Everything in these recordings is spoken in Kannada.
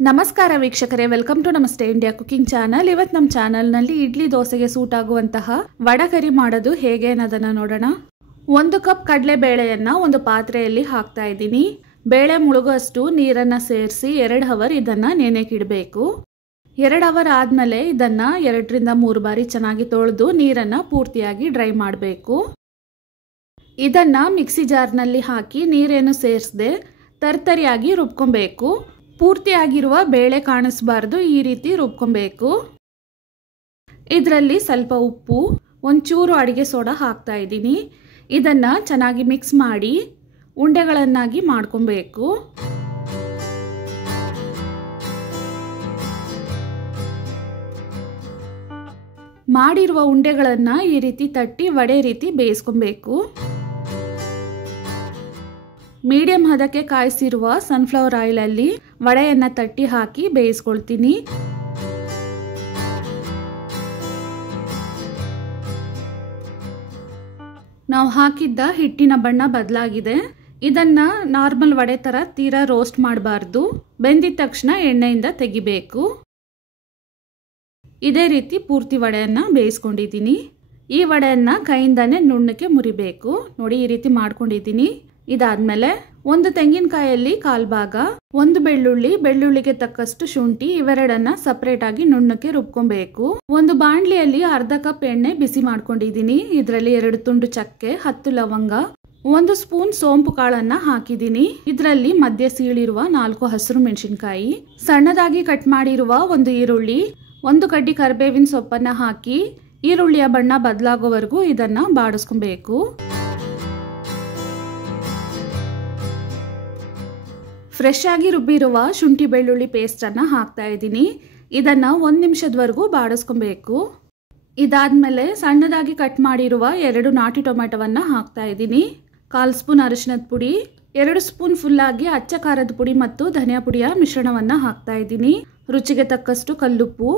ನಮಸ್ಕಾರ ವೀಕ್ಷಕರೇ, ವೆಲ್ಕಮ್ ಟು ನಮಸ್ತೆ ಇಂಡಿಯಾ ಕುಕಿಂಗ್ ಚಾನಲ್. ಇವತ್ತು ನಮ್ಮ ಚಾನಲ್ನಲ್ಲಿ ಇಡ್ಲಿ ದೋಸೆಗೆ ಸೂಟ್ ಆಗುವಂತಹ ವಡಕರಿ ಮಾಡೋದು ಹೇಗೆ ಅನ್ನೋದನ್ನ ನೋಡೋಣ. 1 ಕಪ್ ಕಡಲೆ ಬೇಳೆಯನ್ನ ಒಂದು ಪಾತ್ರೆಯಲ್ಲಿ ಹಾಕ್ತಾ ಇದ್ದೀನಿ. ಬೇಳೆ ಮುಳುಗುವಷ್ಟು ನೀರನ್ನ ಸೇರಿಸಿ 2 ಅವರ್ ಇದನ್ನ ನೆನೆಕಿಡಬೇಕು. 2 ಅವರ್ ಆದ್ಮೇಲೆ ಇದನ್ನ 2 ರಿಂದ 3 ಬಾರಿ ಚೆನ್ನಾಗಿ ತೊಳೆದು ನೀರನ್ನ ಪೂರ್ತಿಯಾಗಿ ಡ್ರೈ ಮಾಡಬೇಕು. ಇದನ್ನ ಮಿಕ್ಸಿ ಜಾರ್ನಲ್ಲಿ ಹಾಕಿ ನೀರೇನು ಸೇರಿಸದೆ ತರ್ತರಿಯಾಗಿ ರುಬ್ಕೊಬೇಕು. ಪೂರ್ತಿಯಾಗಿರುವ ಬೇಳೆ ಕಾಣಿಸಬಾರದು, ಈ ರೀತಿ ರುಬ್ಕೊಬೇಕು. ಇದರಲ್ಲಿ ಸ್ವಲ್ಪ ಉಪ್ಪು, ಒಂಚೂರು ಅಡಿಗೆ ಸೋಡಾ ಹಾಕ್ತಾ ಇದ್ದೀನಿ. ಇದನ್ನ ಚೆನ್ನಾಗಿ ಮಿಕ್ಸ್ ಮಾಡಿ ಉಂಡೆಗಳನ್ನಾಗಿ ಮಾಡ್ಕೊಬೇಕು. ಮಾಡಿರುವ ಉಂಡೆಗಳನ್ನ ಈ ರೀತಿ ತಟ್ಟಿ ವಡೆ ರೀತಿ ಬೇಯಿಸ್ಕೊಬೇಕು. ಮೀಡಿಯಂ ಹದಕ್ಕೆ ಕಾಯಿಸಿರುವ ಸನ್ಫ್ಲವರ್ ಆಯಿಲ್ ಅಲ್ಲಿ ವಡೆಯನ್ನ ತಟ್ಟಿ ಹಾಕಿ ಬೇಯಿಸ್ಕೊಳ್ತೀನಿ. ನಾವು ಹಾಕಿದ್ದ ಹಿಟ್ಟಿನ ಬಣ್ಣ ಬದಲಾಗಿದೆ. ಇದನ್ನ ನಾರ್ಮಲ್ ವಡೆ ತರ ತೀರಾ ರೋಸ್ಟ್ ಮಾಡಬಾರ್ದು. ಬೆಂದಿದ ತಕ್ಷಣ ಎಣ್ಣೆಯಿಂದ ತೆಗಿಬೇಕು. ಇದೇ ರೀತಿ ಪೂರ್ತಿ ವಡೆಯನ್ನ ಬೇಯಿಸ್ಕೊಂಡಿದ್ದೀನಿ. ಈ ವಡೆಯನ್ನ ಕೈಯಿಂದಾನೆ ನುಣ್ಣಕ್ಕೆ ಮುರಿಬೇಕು. ನೋಡಿ, ಈ ರೀತಿ ಮಾಡ್ಕೊಂಡಿದ್ದೀನಿ. ಇದಾದ್ಮೇಲೆ ಒಂದು ತೆಂಗಿನಕಾಯಲ್ಲಿ 1/4 ಭಾಗ, ಒಂದು ಬೆಳ್ಳುಳ್ಳಿಗೆ ತಕ್ಕಷ್ಟು ಶುಂಠಿ, ಇವೆರಡನ್ನ ಸಪರೇಟ್ ಆಗಿ ನುಣ್ಣಕ್ಕೆ ರುಬ್ಕೊಬೇಕು. ಒಂದು ಬಾಣಲಿಯಲ್ಲಿ 1/2 ಕಪ್ ಎಣ್ಣೆ ಬಿಸಿ ಮಾಡ್ಕೊಂಡಿದ್ದೀನಿ. ಇದರಲ್ಲಿ 2 ತುಂಡು ಚಕ್ಕೆ, 10 ಲವಂಗ, 1 ಸ್ಪೂನ್ ಸೋಂಪು ಕಾಳನ್ನ ಹಾಕಿದ್ದೀನಿ. ಇದರಲ್ಲಿ ಮಧ್ಯ ಸೀಳಿರುವ 4 ಹಸಿರು ಮೆಣಸಿನಕಾಯಿ, ಸಣ್ಣದಾಗಿ ಕಟ್ ಮಾಡಿರುವ 1 ಈರುಳ್ಳಿ, 1 ಕಡ್ಡಿ ಕರಿಬೇವಿನ ಸೊಪ್ಪನ್ನ ಹಾಕಿ ಈರುಳ್ಳಿಯ ಬಣ್ಣ ಬದಲಾಗೋವರೆಗೂ ಇದನ್ನ ಬಾಡಿಸ್ಕೊಬೇಕು. ಫ್ರೆಶ್ ಆಗಿ ರುಬ್ಬಿರುವ ಶುಂಠಿ ಬೆಳ್ಳುಳ್ಳಿ ಪೇಸ್ಟ್ ಅನ್ನ ಹಾಕ್ತಾ ಇದ್ದೀನಿ. ಇದನ್ನ 1 ನಿಮಿಷದವರೆಗೂ ಬಾಡಿಸ್ಕೊಬೇಕು. ಇದಾದ್ಮೇಲೆ ಸಣ್ಣದಾಗಿ ಕಟ್ ಮಾಡಿರುವ 2 ನಾಟಿ ಟೊಮೆಟೊವನ್ನ ಹಾಕ್ತಾ ಇದ್ದೀನಿ. 1/4 ಸ್ಪೂನ್ ಅರಿಶಿನದ ಪುಡಿ, 2 ಸ್ಪೂನ್ ಫುಲ್ ಆಗಿ ಅಚ್ಚ ಖಾರದ ಪುಡಿ ಮತ್ತು ಧನಿಯಾ ಪುಡಿಯ ಮಿಶ್ರಣವನ್ನ ಹಾಕ್ತಾ ಇದ್ದೀನಿ. ರುಚಿಗೆ ತಕ್ಕಷ್ಟು ಕಲ್ಲುಪ್ಪು,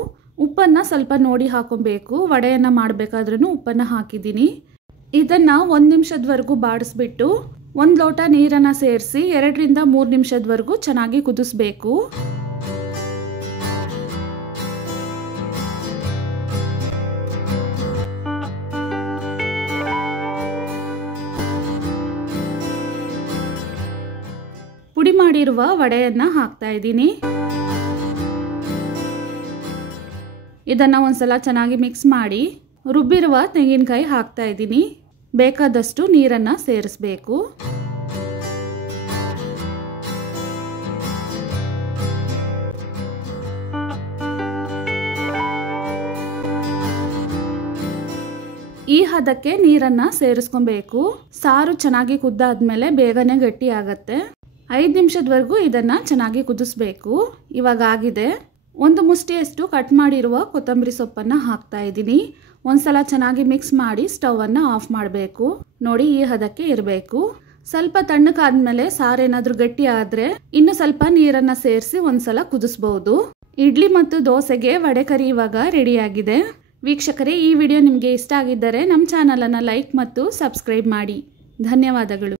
ಉಪ್ಪನ್ನ ಸ್ವಲ್ಪ ನೋಡಿ ಹಾಕೊಬೇಕು. ವಡೆಯನ್ನ ಮಾಡಬೇಕಾದ್ರೂ ಉಪ್ಪನ್ನ ಹಾಕಿದ್ದೀನಿ. ಇದನ್ನ 1 ನಿಮಿಷದವರೆಗೂ ಬಾಡಿಸ್ಬಿಟ್ಟು 1 ಲೋಟ ನೀರನ್ನ ಸೇರಿಸಿ 2 ರಿಂದ 3 ನಿಮಿಷದವರೆಗೂ ಚೆನ್ನಾಗಿ ಕುದಿಸ್ಬೇಕು. ಪುಡಿ ಮಾಡಿರುವ ವಡೆಯನ್ನ ಹಾಕ್ತಾ ಇದ್ದೀನಿ. ಇದನ್ನ ಒಂದ್ಸಲ ಚೆನ್ನಾಗಿ ಮಿಕ್ಸ್ ಮಾಡಿ ರುಬ್ಬಿರುವ ತೆಂಗಿನಕಾಯಿ ಹಾಕ್ತಾ ಇದ್ದೀನಿ. ಬೇಕಾದಷ್ಟು ನೀರನ್ನ ಸೇರಿಸಬೇಕು. ಈ ಹದಕ್ಕೆ ನೀರನ್ನ ಸೇರಿಸ್ಕೊಬೇಕು. ಸಾರು ಚೆನ್ನಾಗಿ ಕುದ್ದಾದ್ಮೇಲೆ ಬೇಗನೆ ಗಟ್ಟಿ ಆಗತ್ತೆ. 5 ನಿಮಿಷದವರೆಗೂ ಇದನ್ನ ಚೆನ್ನಾಗಿ ಕುದಿಸ್ಬೇಕು. ಇವಾಗ ಆಗಿದೆ. 1 ಮುಷ್ಟಿಯಷ್ಟು ಕಟ್ ಮಾಡಿರುವ ಕೊತ್ತಂಬರಿ ಸೊಪ್ಪನ್ನ ಹಾಕ್ತಾ ಇದ್ದೀನಿ. ಒಂದ್ಸಲ ಚೆನ್ನಾಗಿ ಮಿಕ್ಸ್ ಮಾಡಿ ಸ್ಟವ್ ಅನ್ನ ಆಫ್ ಮಾಡಬೇಕು. ನೋಡಿ, ಈ ಹದಕ್ಕೆ ಇರಬೇಕು. ಸ್ವಲ್ಪ ತಣ್ಣಗಾದ್ಮೇಲೆ ಸಾರೇನಾದ್ರೂ ಗಟ್ಟಿ ಆದ್ರೆ ಇನ್ನು ಸ್ವಲ್ಪ ನೀರನ್ನ ಸೇರಿಸಿ ಒಂದ್ಸಲ ಕುದಿಸಬಹುದು. ಇಡ್ಲಿ ಮತ್ತು ದೋಸೆಗೆ ವಡೆ ಕರಿ ಇವಾಗ ರೆಡಿ ಆಗಿದೆ. ವೀಕ್ಷಕರೇ, ಈ ವಿಡಿಯೋ ನಿಮಗೆ ಇಷ್ಟ ಆಗಿದ್ದರೆ ನಮ್ಮ ಚಾನಲ್ ಅನ್ನ ಲೈಕ್ ಮತ್ತು ಸಬ್ಸ್ಕ್ರೈಬ್ ಮಾಡಿ. ಧನ್ಯವಾದಗಳು.